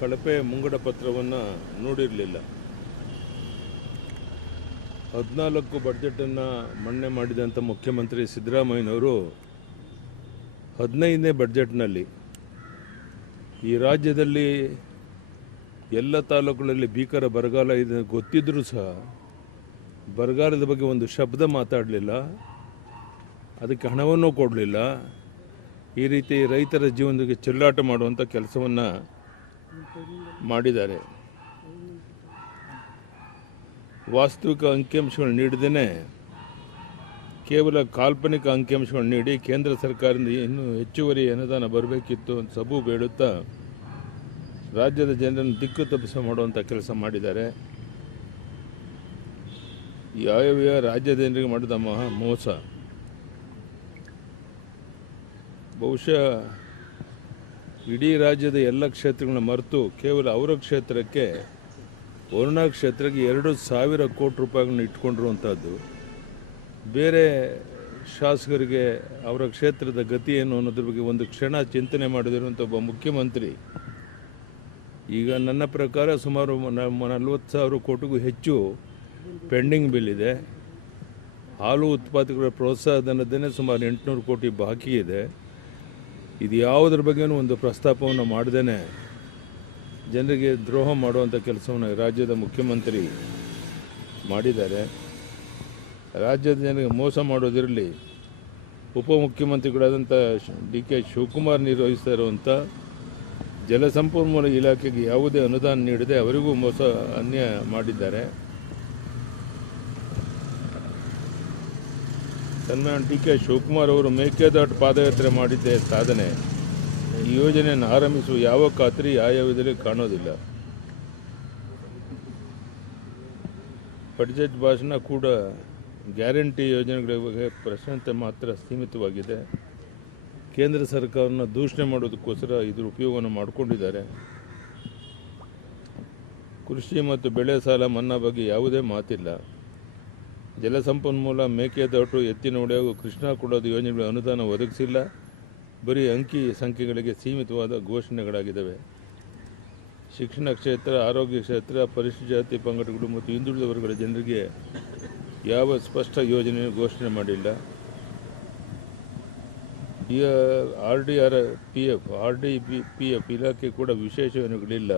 ಕಳಪೆ ಮುಂಗಡ ಪತ್ರವನ್ನು ನೋಡಿರಲಿಲ್ಲ. 14 ಬಡ್ಜೆಟನ್ನು ಮಂಡನೆ ಮಾಡಿದಂಥ ಮುಖ್ಯಮಂತ್ರಿ ಸಿದ್ದರಾಮಯ್ಯನವರು 15ನೇ ಬಡ್ಜೆಟ್ನಲ್ಲಿ ಈ ರಾಜ್ಯದಲ್ಲಿ ಎಲ್ಲ ತಾಲೂಕುಗಳಲ್ಲಿ ಭೀಕರ ಬರಗಾಲ ಇದೆ ಗೊತ್ತಿದ್ದರೂ ಸಹ ಬರಗಾಲದ ಬಗ್ಗೆ ಒಂದು ಶಬ್ದ ಮಾತಾಡಲಿಲ್ಲ, ಅದಕ್ಕೆ ಹಣವನ್ನು ಕೊಡಲಿಲ್ಲ. ಈ ರೀತಿ ರೈತರ ಜೀವನಕ್ಕೆ ಚೆಲ್ಲಾಟ ಮಾಡುವಂಥ ಕೆಲಸವನ್ನು ಮಾಡಿದ್ದಾರೆ. ವಾಸ್ತವಿಕ ಅಂಕಿಅಂಶಗಳು ನೀಡದೇ ಕೇವಲ ಕಾಲ್ಪನಿಕ ಅಂಕಿಅಂಶಗಳು ನೀಡಿ ಕೇಂದ್ರ ಸರ್ಕಾರದಿಂದ ಇನ್ನೂ ಹೆಚ್ಚುವರಿ ಅನುದಾನ ಬರಬೇಕಿತ್ತು ಅಂತ ಸಬು ಬೇಡುತ್ತಾ ರಾಜ್ಯದ ಜನರನ್ನು ದಿಕ್ಕು ತಪ್ಪಿಸ ಮಾಡುವಂಥ ಕೆಲಸ ಮಾಡಿದ್ದಾರೆ. ಈ ಆಯವ್ಯಯ ರಾಜ್ಯದ ಜನರಿಗೆ ಮಾಡಿದ ಮಹಾ ಮೋಸ. ಬಹುಶಃ ಇಡೀ ರಾಜ್ಯದ ಎಲ್ಲ ಕ್ಷೇತ್ರಗಳನ್ನ ಮರೆತು ಕೇವಲ ಅವರ ಕ್ಷೇತ್ರಕ್ಕೆ ವರುಣಾ ಕ್ಷೇತ್ರಕ್ಕೆ 2,000 ಕೋಟಿ ರೂಪಾಯಿಗಳನ್ನ ಇಟ್ಕೊಂಡಿರುವಂಥದ್ದು. ಬೇರೆ ಶಾಸಕರಿಗೆ ಅವರ ಕ್ಷೇತ್ರದ ಗತಿ ಏನು ಅನ್ನೋದ್ರ ಬಗ್ಗೆ ಒಂದು ಕ್ಷಣ ಚಿಂತನೆ ಮಾಡಿದಿರುವಂಥ ಒಬ್ಬ ಮುಖ್ಯಮಂತ್ರಿ ಈಗ ನನ್ನ ಪ್ರಕಾರ ಸುಮಾರು 40,000 ಕೋಟಿಗೂ ಹೆಚ್ಚು ಪೆಂಡಿಂಗ್ ಬಿಲ್ ಇದೆ. ಹಾಲು ಉತ್ಪಾದಕರ ಪ್ರೋತ್ಸಾಹಧನದೇ ಸುಮಾರು 800 ಕೋಟಿ ಬಾಕಿ ಇದೆ. ಇದು ಯಾವುದ್ರ ಬಗ್ಗೆನೂ ಒಂದು ಪ್ರಸ್ತಾಪವನ್ನು ಮಾಡದೇ ಜನರಿಗೆ ದ್ರೋಹ ಮಾಡುವಂಥ ಕೆಲಸವನ್ನು ರಾಜ್ಯದ ಮುಖ್ಯಮಂತ್ರಿ ಮಾಡಿದ್ದಾರೆ. ರಾಜ್ಯದ ಜನರಿಗೆ ಮೋಸ ಮಾಡೋದಿರಲಿ, ಉಪಮುಖ್ಯಮಂತ್ರಿಗಳಾದಂಥ ಡಿ.ಕೆ. ಶಿವಕುಮಾರ್ ನಿರ್ವಹಿಸ್ತಾ ಇರುವಂಥ ಜಲಸಂಪನ್ಮೂಲ ಇಲಾಖೆಗೆ ಯಾವುದೇ ಅನುದಾನ ನೀಡದೆ ಅವರಿಗೂ ಮೋಸ ಅನ್ಯಾಯ ಮಾಡಿದ್ದಾರೆ. ಸನ್ಮಾನ್ಯ ಡಿ.ಕೆ. ಶಿವಕುಮಾರ್ ಅವರು ಮೇಕೆದಾಟು ಪಾದಯಾತ್ರೆ ಮಾಡಿದ್ದೇ ಸಾಧನೆ. ಈ ಯೋಜನೆಯನ್ನು ಆರಂಭಿಸುವ ಯಾವ ಖಾತ್ರಿ ಆಯವ್ಯಯದಲ್ಲಿ ಕಾಣೋದಿಲ್ಲ. ಬಡ್ಜೆಟ್ ಭಾಷಣ ಕೂಡ ಗ್ಯಾರಂಟಿ ಯೋಜನೆಗಳ ಬಗ್ಗೆ ಪ್ರಶ್ನೆ ಮಾತ್ರ ಸೀಮಿತವಾಗಿದೆ. ಕೇಂದ್ರ ಸರ್ಕಾರವನ್ನು ದೂಷಣೆ ಮಾಡೋದಕ್ಕೋಸ್ಕರ ಇದ್ರ ಉಪಯೋಗವನ್ನು ಮಾಡಿಕೊಂಡಿದ್ದಾರೆ. ಕೃಷಿ ಮತ್ತು ಬೆಳೆ ಸಾಲ ಮನ್ನಾ ಬಗ್ಗೆ ಯಾವುದೇ ಮಾತಿಲ್ಲ. ಜಲಸಂಪನ್ಮೂಲ, ಮೇಕೆದಾಟು, ಎತ್ತಿನ ಹೊಳೆ ಹಾಗೂ ಕೃಷ್ಣಾ ಕೊಡೋದು ಯೋಜನೆಗಳ ಅನುದಾನ ಒದಗಿಸಿಲ್ಲ. ಬರೀ ಅಂಕಿ ಸಂಖ್ಯೆಗಳಿಗೆ ಸೀಮಿತವಾದ ಘೋಷಣೆಗಳಾಗಿದ್ದಾವೆ. ಶಿಕ್ಷಣ ಕ್ಷೇತ್ರ, ಆರೋಗ್ಯ ಕ್ಷೇತ್ರ, ಪರಿಶಿಷ್ಟ ಜಾತಿ ಪಂಗಡಗಳು ಮತ್ತು ಹಿಂದುಳಿದ ವರ್ಗಗಳ ಜನರಿಗೆ ಯಾವ ಸ್ಪಷ್ಟ ಯೋಜನೆ ಘೋಷಣೆ ಮಾಡಿಲ್ಲ. RDPF ಇಲಾಖೆ ಕೂಡ ವಿಶೇಷ ಯೋಜನೆಗಳಿಲ್ಲ.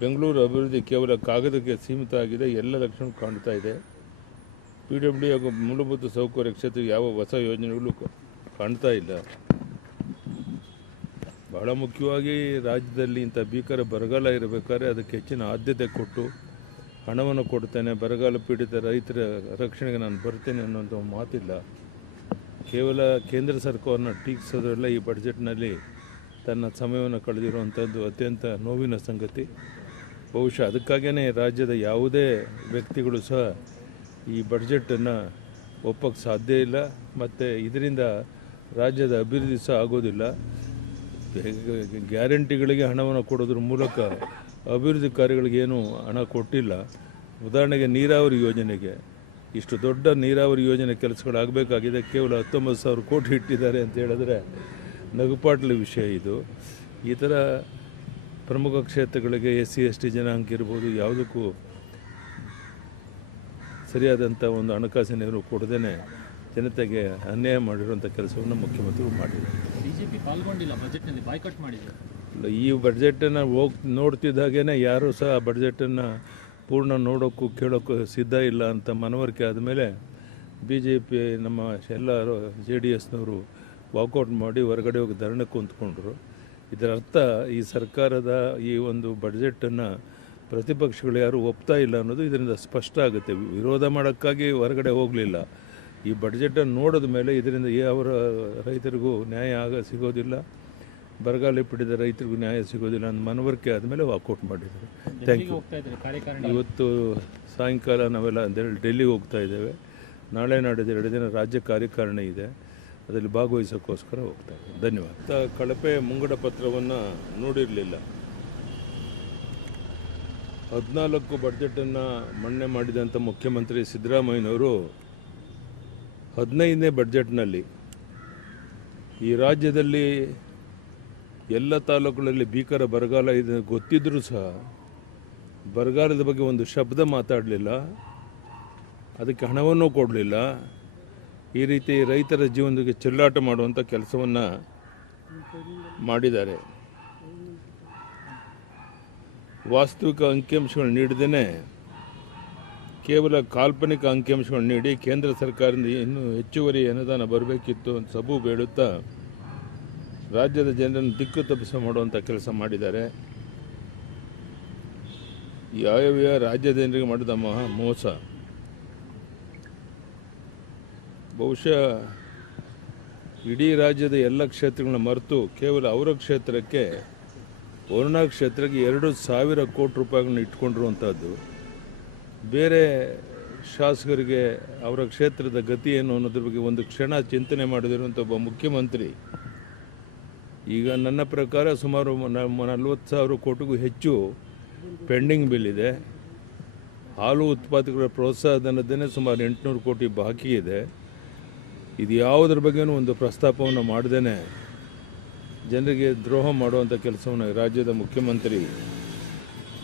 ಬೆಂಗಳೂರು ಅಭಿವೃದ್ಧಿ ಕೇವಲ ಕಾಗದಕ್ಕೆ ಸೀಮಿತ ಆಗಿದೆ. ಎಲ್ಲ ಲಕ್ಷಣ ಕಾಣ್ತಾ ಇದೆ. PWD ಹಾಗೂ ಮೂಲಭೂತ ಸೌಕರ್ಯ ಕ್ಷೇತ್ರಕ್ಕೆ ಯಾವ ಹೊಸ ಯೋಜನೆಗಳು ಕಾಣ್ತಾ ಇಲ್ಲ. ಬಹಳ ಮುಖ್ಯವಾಗಿ ರಾಜ್ಯದಲ್ಲಿ ಇಂಥ ಭೀಕರ ಬರಗಾಲ ಇರಬೇಕಾದ್ರೆ ಅದಕ್ಕೆ ಹೆಚ್ಚಿನ ಆದ್ಯತೆ ಕೊಟ್ಟು ಹಣವನ್ನು ಕೊಡ್ತೇನೆ, ಬರಗಾಲ ಪೀಡಿತ ರೈತರ ರಕ್ಷಣೆಗೆ ನಾನು ಬರ್ತೇನೆ ಅನ್ನೋಂಥ ಮಾತಿಲ್ಲ. ಕೇವಲ ಕೇಂದ್ರ ಸರ್ಕಾರವನ್ನು ಟೀಕಿಸೋದ್ರಲ್ಲ ಈ ಬಡ್ಜೆಟ್ನಲ್ಲಿ ತನ್ನ ಸಮಯವನ್ನು ಕಳೆದಿರುವಂಥದ್ದು ಅತ್ಯಂತ ನೋವಿನ ಸಂಗತಿ. ಬಹುಶಃ ಅದಕ್ಕಾಗಿಯೇ ರಾಜ್ಯದ ಯಾವುದೇ ವ್ಯಕ್ತಿಗಳು ಸಹ ಈ ಬಡ್ಜೆಟನ್ನು ಒಪ್ಪಕ್ಕೆ ಸಾಧ್ಯ ಇಲ್ಲ. ಮತ್ತು ಇದರಿಂದ ರಾಜ್ಯದ ಅಭಿವೃದ್ಧಿ ಸಹ ಆಗೋದಿಲ್ಲ. ಗ್ಯಾರಂಟಿಗಳಿಗೆ ಹಣವನ್ನು ಕೊಡೋದ್ರ ಮೂಲಕ ಅಭಿವೃದ್ಧಿ ಕಾರ್ಯಗಳಿಗೇನು ಹಣ ಕೊಟ್ಟಿಲ್ಲ. ಉದಾಹರಣೆಗೆ ನೀರಾವರಿ ಯೋಜನೆಗೆ ಇಷ್ಟು ದೊಡ್ಡ ನೀರಾವರಿ ಯೋಜನೆ ಕೆಲಸಗಳಾಗಬೇಕಾಗಿದೆ, ಕೇವಲ 19,000 ಕೋಟಿ ಇಟ್ಟಿದ್ದಾರೆ ಅಂತ ಹೇಳಿದ್ರೆ ನಗುಪಾಟ್ಲ ವಿಷಯ ಇದು. ಈ ಥರ ಪ್ರಮುಖ ಕ್ಷೇತ್ರಗಳಿಗೆ SC/ST ಜನಾಂಗ ಇರ್ಬೋದು, ಯಾವುದಕ್ಕೂ ಸರಿಯಾದಂಥ ಒಂದು ಹಣಕಾಸಿನ ನೆರವು ಕೊಡದೇ ಜನತೆಗೆ ಅನ್ಯಾಯ ಮಾಡಿರುವಂಥ ಕೆಲಸವನ್ನು ಮುಖ್ಯಮಂತ್ರಿಗಳು ಮಾಡಿದ್ದಾರೆ. ಬಿಜೆಪಿ ಪಾಲ್ಗೊಂಡಿಲ್ಲ, ಬಜೆಟ್ನಲ್ಲಿ ಬಾಯ್ಕಾಟ್ ಮಾಡಿದೆ. ಈ ಬಡ್ಜೆಟನ್ನು ನೋಡ್ತಿದ್ದಾಗೇ ಯಾರೂ ಸಹ ಬಡ್ಜೆಟನ್ನು ಪೂರ್ಣ ನೋಡೋಕ್ಕೂ ಕೇಳೋಕ್ಕೂ ಸಿದ್ಧ ಇಲ್ಲ ಅಂತ ಮನವರಿಕೆ ಆದಮೇಲೆ BJP ನಮ್ಮ ಎಲ್ಲರೂ JDSನವರು ವಾಕೌಟ್ ಮಾಡಿ ಹೊರಗಡೆ ಹೋಗಿ ಧರಣಿ ಕುಂತ್ಕೊಂಡ್ರು. ಇದರ ಅರ್ಥ ಈ ಸರ್ಕಾರದ ಈ ಒಂದು ಬಡ್ಜೆಟನ್ನು ಪ್ರತಿಪಕ್ಷಗಳು ಯಾರೂ ಒಪ್ತಾ ಇಲ್ಲ ಅನ್ನೋದು ಇದರಿಂದ ಸ್ಪಷ್ಟ ಆಗುತ್ತೆ. ವಿರೋಧ ಮಾಡೋಕ್ಕಾಗಿ ಹೊರಗಡೆ ಹೋಗಲಿಲ್ಲ. ಈ ಬಡ್ಜೆಟನ್ನು ನೋಡಿದ ಮೇಲೆ ಇದರಿಂದ ಯಾವ ರೈತರಿಗೂ ನ್ಯಾಯ ಸಿಗೋದಿಲ್ಲ, ಬರಗಾಲ ಪೀಡಿತ ರೈತರಿಗೂ ನ್ಯಾಯ ಸಿಗೋದಿಲ್ಲ ಅಂತ ಮನವರಿಕೆ ಆದಮೇಲೆ ವಾಕೌಟ್ ಮಾಡಿದ್ದಾರೆ. Thank you. ಇವತ್ತು ಸಾಯಂಕಾಲ ನಾವೆಲ್ಲ ಡೆಲ್ಲಿಗೆ ಹೋಗ್ತಾ ಇದ್ದೇವೆ. ನಾಳೆ ನಾಡಿದ್ದು 2 ದಿನ ರಾಜ್ಯ ಕಾರ್ಯಕಾರಿಣಿ ಇದೆ, ಅದರಲ್ಲಿ ಭಾಗವಹಿಸೋಕ್ಕೋಸ್ಕರ ಹೋಗ್ತಾ ಇದ್ದೇವೆ. ಧನ್ಯವಾದ. ಕಳಪೆ ಮುಂಗಡ ಪತ್ರವನ್ನು ನೋಡಿರಲಿಲ್ಲ. 14 ಬಡ್ಜೆಟನ್ನು ಮಂಡನೆ ಮಾಡಿದಂಥ ಮುಖ್ಯಮಂತ್ರಿ ಸಿದ್ದರಾಮಯ್ಯನವರು 15ನೇ ಬಡ್ಜೆಟ್ನಲ್ಲಿ ಈ ರಾಜ್ಯದಲ್ಲಿ ಎಲ್ಲ ತಾಲೂಕುಗಳಲ್ಲಿ ಭೀಕರ ಬರಗಾಲ ಇದೆ ಗೊತ್ತಿದ್ದರೂ ಸಹ ಬರಗಾಲದ ಬಗ್ಗೆ ಒಂದು ಶಬ್ದ ಮಾತಾಡಲಿಲ್ಲ, ಅದಕ್ಕೆ ಹಣವನ್ನು ಕೊಡಲಿಲ್ಲ. ಈ ರೀತಿ ರೈತರ ಜೀವನಕ್ಕೆ ಚೆಲ್ಲಾಟ ಮಾಡುವಂಥ ಕೆಲಸವನ್ನು ಮಾಡಿದ್ದಾರೆ. ವಾಸ್ತವಿಕ ಅಂಕಿಅಂಶಗಳು ನೀಡದೇ ಕೇವಲ ಕಾಲ್ಪನಿಕ ಅಂಕಿಅಂಶಗಳು ನೀಡಿ ಕೇಂದ್ರ ಸರ್ಕಾರದಿಂದ ಇನ್ನೂ ಹೆಚ್ಚುವರಿ ಅನುದಾನ ಬರಬೇಕಿತ್ತು ಅಂತ ಸಬು ಬೇಡುತ್ತಾ ರಾಜ್ಯದ ಜನರನ್ನು ದಿಕ್ಕು ತಪ್ಪಿಸ ಮಾಡುವಂಥ ಕೆಲಸ ಮಾಡಿದ್ದಾರೆ. ಈ ಆಯವ್ಯಯ ರಾಜ್ಯದ ಜನರಿಗೆ ಮಾಡಿದ ಮಹಾ ಮೋಸ. ಬಹುಶಃ ಇಡೀ ರಾಜ್ಯದ ಎಲ್ಲ ಕ್ಷೇತ್ರಗಳನ್ನ ಮರೆತು ಕೇವಲ ಅವರ ಕ್ಷೇತ್ರಕ್ಕೆ, ವರುಣಾ ಕ್ಷೇತ್ರಕ್ಕೆ 2,000 ಕೋಟಿ ರೂಪಾಯಿಗಳನ್ನ ಇಟ್ಕೊಂಡಿರುವಂಥದ್ದು. ಬೇರೆ ಶಾಸಕರಿಗೆ ಅವರ ಕ್ಷೇತ್ರದ ಗತಿ ಏನು ಅನ್ನೋದ್ರ ಬಗ್ಗೆ ಒಂದು ಕ್ಷಣ ಚಿಂತನೆ ಮಾಡಿದಿರುವಂಥ ಒಬ್ಬ ಮುಖ್ಯಮಂತ್ರಿ ಈಗ ನನ್ನ ಪ್ರಕಾರ ಸುಮಾರು 40,000 ಕೋಟಿಗೂ ಹೆಚ್ಚು ಪೆಂಡಿಂಗ್ ಬಿಲ್ ಇದೆ. ಹಾಲು ಉತ್ಪಾದಕರ ಪ್ರೋತ್ಸಾಹಧನದೇ ಸುಮಾರು 800 ಕೋಟಿ ಬಾಕಿ ಇದೆ. ಇದು ಯಾವುದ್ರ ಬಗ್ಗೆನೂ ಒಂದು ಪ್ರಸ್ತಾಪವನ್ನು ಮಾಡದೇ ಜನರಿಗೆ ದ್ರೋಹ ಮಾಡುವಂಥ ಕೆಲಸವನ್ನು ರಾಜ್ಯದ ಮುಖ್ಯಮಂತ್ರಿ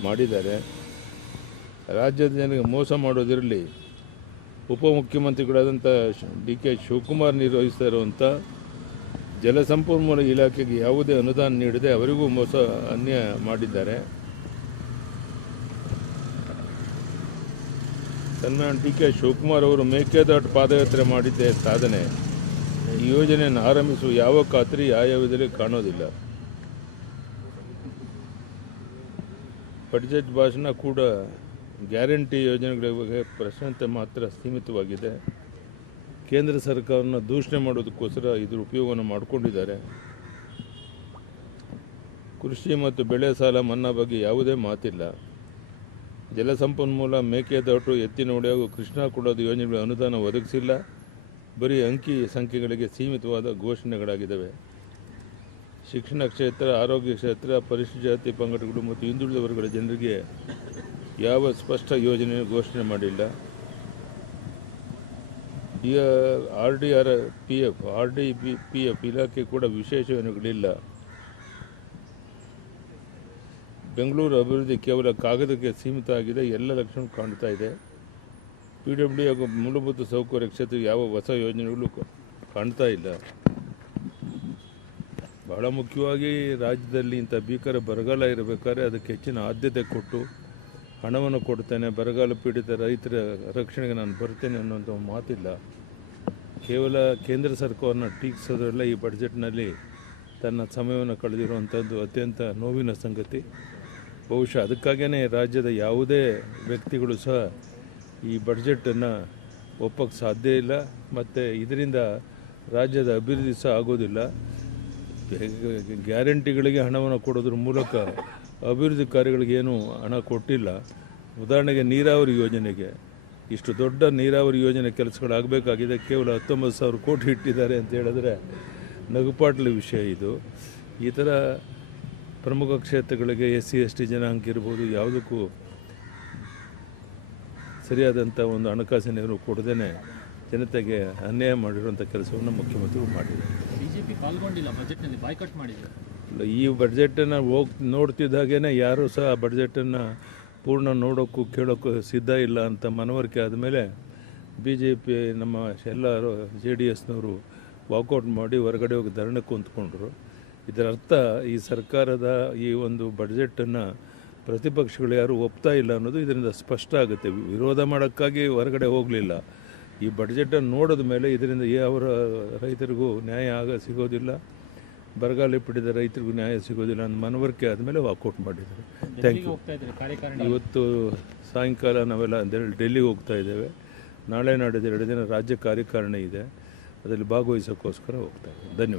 ಮಾಡಿದ್ದಾರೆ. ರಾಜ್ಯದ ಜನರಿಗೆ ಮೋಸ ಮಾಡೋದಿರಲಿ, ಉಪಮುಖ್ಯಮಂತ್ರಿಗಳಾದಂಥ ಡಿ.ಕೆ. ಶಿವಕುಮಾರ್ ನಿರ್ವಹಿಸ್ತಾ ಇರುವಂಥ ಜಲಸಂಪನ್ಮೂಲ ಇಲಾಖೆಗೆ ಯಾವುದೇ ಅನುದಾನ ನೀಡದೆ ಅವರಿಗೂ ಮೋಸ ಅನ್ಯಾಯ ಮಾಡಿದ್ದಾರೆ. ಸನ್ಮಾನ್ಯ ಡಿ.ಕೆ. ಶಿವಕುಮಾರ್ ಅವರು ಮೇಕೆದಾಟು ಪಾದಯಾತ್ರೆ ಮಾಡಿದ್ದೇ ಸಾಧನೆ. ಈ ಯೋಜನೆಯನ್ನು ಆರಂಭಿಸುವ ಯಾವ ಖಾತ್ರಿ ಆಯವ್ಯಯದಲ್ಲಿ ಕಾಣೋದಿಲ್ಲ. ಬಡ್ಜೆಟ್ ಭಾಷಣ ಕೂಡ ಗ್ಯಾರಂಟಿ ಯೋಜನೆಗಳ ಬಗ್ಗೆ ಪ್ರಶ್ನೆ ಮಾತ್ರ ಸೀಮಿತವಾಗಿದೆ. ಕೇಂದ್ರ ಸರ್ಕಾರವನ್ನು ದೂಷಣೆ ಮಾಡೋದಕ್ಕೋಸ್ಕರ ಇದ್ರ ಉಪಯೋಗವನ್ನು ಮಾಡಿಕೊಂಡಿದ್ದಾರೆ. ಕೃಷಿ ಮತ್ತು ಬೆಳೆ ಸಾಲ ಮನ್ನಾ ಬಗ್ಗೆ ಯಾವುದೇ ಮಾತಿಲ್ಲ. ಜಲಸಂಪನ್ಮೂಲ, ಮೇಕೆದಾಟು, ಎತ್ತಿನ ಹೊಳೆ ಹಾಗೂ ಕೃಷ್ಣಾ ಕುಳದ ಯೋಜನೆಗಳ ಅನುದಾನ ಒದಗಿಸಿಲ್ಲ. ಬರೀ ಅಂಕಿ ಸಂಖ್ಯೆಗಳಿಗೆ ಸೀಮಿತವಾದ ಘೋಷಣೆಗಳಾಗಿದ್ದಾವೆ. ಶಿಕ್ಷಣ ಕ್ಷೇತ್ರ, ಆರೋಗ್ಯ ಕ್ಷೇತ್ರ, ಪರಿಶಿಷ್ಟ ಜಾತಿ ಪಂಗಡಗಳು ಮತ್ತು ಹಿಂದುಳಿದ ವರ್ಗಗಳ ಜನರಿಗೆ ಯಾವ ಸ್ಪಷ್ಟ ಯೋಜನೆ ಘೋಷಣೆ ಮಾಡಿಲ್ಲ. RDPF ಇಲಾಖೆ ಕೂಡ ವಿಶೇಷ ಯೋಜನೆಗಳಿಲ್ಲ. ಬೆಂಗಳೂರು ಅಭಿವೃದ್ಧಿ ಕೇವಲ ಕಾಗದಕ್ಕೆ ಸೀಮಿತ ಆಗಿದೆ. ಎಲ್ಲ ಲಕ್ಷಣ ಕಾಣ್ತಾ ಇದೆ. PWD ಹಾಗೂ ಮೂಲಭೂತ ಸೌಕರ್ಯ ಕ್ಷೇತ್ರಕ್ಕೆ ಯಾವ ಹೊಸ ಯೋಜನೆಗಳು ಕಾಣ್ತಾ ಇಲ್ಲ. ಬಹಳ ಮುಖ್ಯವಾಗಿ ರಾಜ್ಯದಲ್ಲಿ ಇಂಥ ಭೀಕರ ಬರಗಾಲ ಇರಬೇಕಾದ್ರೆ ಅದಕ್ಕೆ ಹೆಚ್ಚಿನ ಆದ್ಯತೆ ಕೊಟ್ಟು ಹಣವನ್ನು ಕೊಡ್ತೇನೆ, ಬರಗಾಲ ಪೀಡಿತ ರೈತರ ರಕ್ಷಣೆಗೆ ನಾನು ಬರ್ತೇನೆ ಅನ್ನೋಂಥ ಮಾತಿಲ್ಲ. ಕೇವಲ ಕೇಂದ್ರ ಸರ್ಕಾರವನ್ನು ಟೀಕಿಸೋದ್ರಲ್ಲ ಈ ಬಡ್ಜೆಟ್ನಲ್ಲಿ ತನ್ನ ಸಮಯವನ್ನು ಕಳೆದಿರುವಂಥದ್ದು ಅತ್ಯಂತ ನೋವಿನ ಸಂಗತಿ. ಬಹುಶಃ ಅದಕ್ಕಾಗಿಯೇ ರಾಜ್ಯದ ಯಾವುದೇ ವ್ಯಕ್ತಿಗಳು ಸಹ ಈ ಬಡ್ಜೆಟನ್ನು ಒಪ್ಪಕ್ಕೆ ಸಾಧ್ಯ ಇಲ್ಲ. ಮತ್ತು ಇದರಿಂದ ರಾಜ್ಯದ ಅಭಿವೃದ್ಧಿ ಸಹ ಆಗೋದಿಲ್ಲ. ಗ್ಯಾರಂಟಿಗಳಿಗೆ ಹಣವನ್ನು ಕೊಡೋದ್ರ ಮೂಲಕ ಅಭಿವೃದ್ಧಿ ಕಾರ್ಯಗಳಿಗೆ ಏನೂ ಹಣ ಕೊಟ್ಟಿಲ್ಲ. ಉದಾಹರಣೆಗೆ ನೀರಾವರಿ ಯೋಜನೆಗೆ ಇಷ್ಟು ದೊಡ್ಡ ನೀರಾವರಿ ಯೋಜನೆ ಕೆಲಸಗಳಾಗಬೇಕಾಗಿದೆ, ಕೇವಲ 19,000 ಕೋಟಿ ಇಟ್ಟಿದ್ದಾರೆ ಅಂತ ಹೇಳಿದ್ರೆ ನಗುಪಾಟ್ಲ ವಿಷಯ ಇದು. ಈ ಥರ ಪ್ರಮುಖ ಕ್ಷೇತ್ರಗಳಿಗೆ SC/ST ಜನಾಂಗ ಇರ್ಬೋದು, ಯಾವುದಕ್ಕೂ ಸರಿಯಾದಂಥ ಒಂದು ಹಣಕಾಸಿನ ನೆರವು ಕೊಡದೇ ಜನತೆಗೆ ಅನ್ಯಾಯ ಮಾಡಿರುವಂಥ ಕೆಲಸವನ್ನು ಮುಖ್ಯಮಂತ್ರಿಗಳು ಮಾಡಿದ್ದಾರೆ. ಬಿಜೆಪಿ ಪಾಲ್ಗೊಂಡಿಲ್ಲ ಬಜೆಟ್ನಲ್ಲಿ, ಬಾಯ್ಕಾಟ್ ಮಾಡಿದೆ. ಈ ಬಡ್ಜೆಟನ್ನು ನೋಡ್ತಿದ್ದಾಗೇ ಯಾರೂ ಸಹ ಬಡ್ಜೆಟನ್ನು ಪೂರ್ಣ ನೋಡೋಕ್ಕೂ ಕೇಳೋಕ್ಕೂ ಸಿದ್ಧ ಇಲ್ಲ ಅಂತ ಮನವರಿಕೆ ಆದಮೇಲೆ BJP ನಮ್ಮ ಎಲ್ಲರೂ JDSನವರು ವಾಕೌಟ್ ಮಾಡಿ ಹೊರಗಡೆ ಹೋಗಿ ಧರಣಿ ಕುಂತ್ಕೊಂಡ್ರು. ಇದರ ಅರ್ಥ ಈ ಸರ್ಕಾರದ ಈ ಒಂದು ಬಡ್ಜೆಟನ್ನು ಪ್ರತಿಪಕ್ಷಗಳು ಯಾರೂ ಒಪ್ತಾ ಇಲ್ಲ ಅನ್ನೋದು ಇದರಿಂದ ಸ್ಪಷ್ಟ ಆಗುತ್ತೆ. ವಿರೋಧ ಮಾಡೋಕ್ಕಾಗಿ ಹೊರಗಡೆ ಹೋಗಲಿಲ್ಲ. ಈ ಬಡ್ಜೆಟನ್ನು ನೋಡಿದ ಮೇಲೆ ಇದರಿಂದ ಯಾವ ರೈತರಿಗೂ ನ್ಯಾಯ ಸಿಗೋದಿಲ್ಲ, ಬರಗಾಲ ಪೀಡಿತ ರೈತರಿಗೂ ನ್ಯಾಯ ಸಿಗೋದಿಲ್ಲ ಅಂತ ಮನವರಿಕೆ ಆದಮೇಲೆ ವಾಕೌಟ್ ಮಾಡಿದ್ದಾರೆ. Thank you. ಇವತ್ತು ಸಾಯಂಕಾಲ ನಾವೆಲ್ಲ ಡೆಲ್ಲಿಗೆ ಹೋಗ್ತಾ ಇದ್ದೇವೆ. ನಾಳೆ ನಾಡಿದ್ದು 2 ದಿನ ರಾಜ್ಯ ಕಾರ್ಯಕಾರಿಣಿ ಇದೆ, ಅದರಲ್ಲಿ ಭಾಗವಹಿಸೋಕ್ಕೋಸ್ಕರ ಹೋಗ್ತಾ ಇದ್ದೇವೆ. ಧನ್ಯವಾದ.